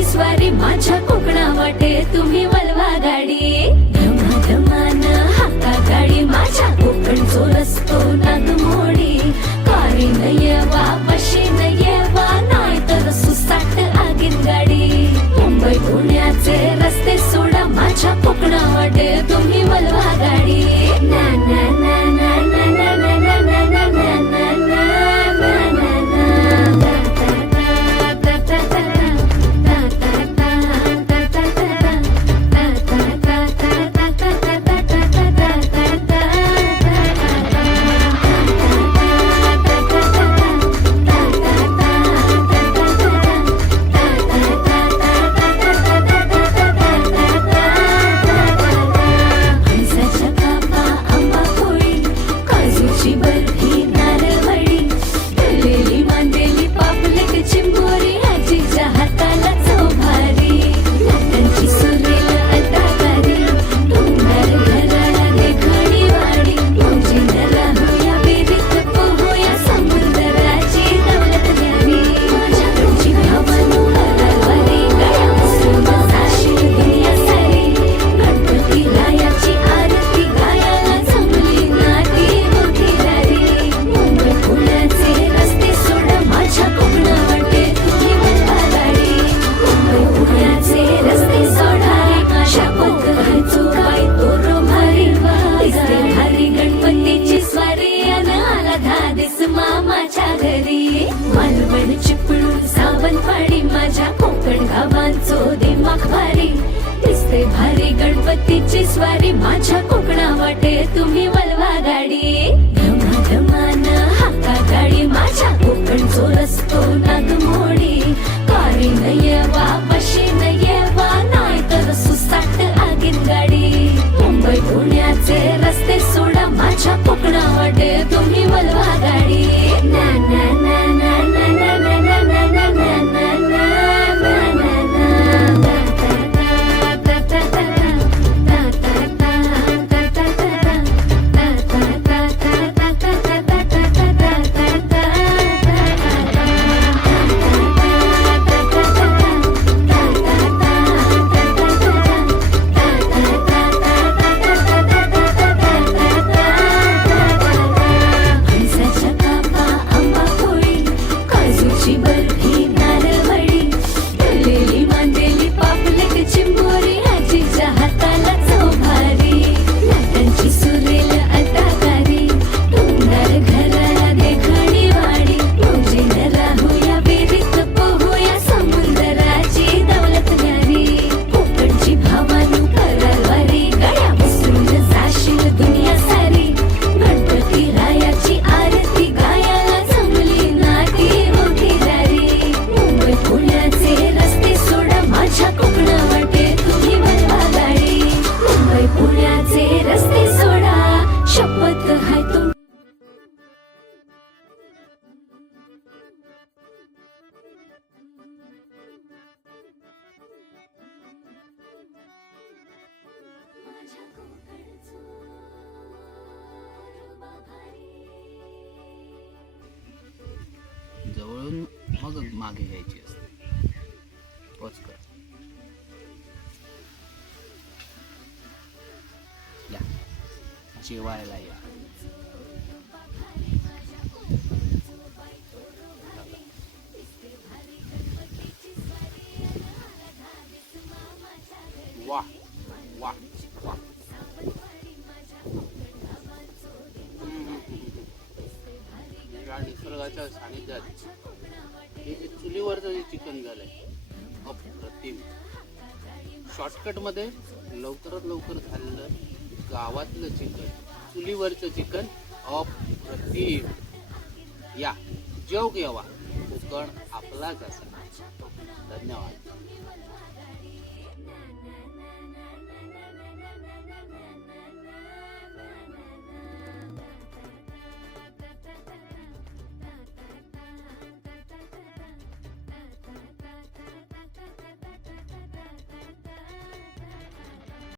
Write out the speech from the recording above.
तुमची स्वारी माझ्या कोकणा वाटे तुम्ही वलवा गाडी. गाडी माझ्या येवा येवा नाही तर गाडी. मुंबई पुण्याचे रस्ते सोडा माझ्या वाटे जातेस मामाच्या घरी. मालवण चिपळूण सावंतवाडी माझ्या कोकण गावांचो दिमाग भारी दिसते भारी गणपतीची स्वारी माझ्या जवळून मग मागे घ्यायची असते पचकर या जेवायला या निसर्गाच्या सानिध्यात हे जे चुलीवरचं जे चिकन झालं आहे अप्रतिम शॉर्टकटमध्ये लवकरात लवकर झालेलं गावातलं चिकन चुलीवरचं चिकन अप्रतिम या जेव घ्यावा कोकण आपलाच असा धन्यवाद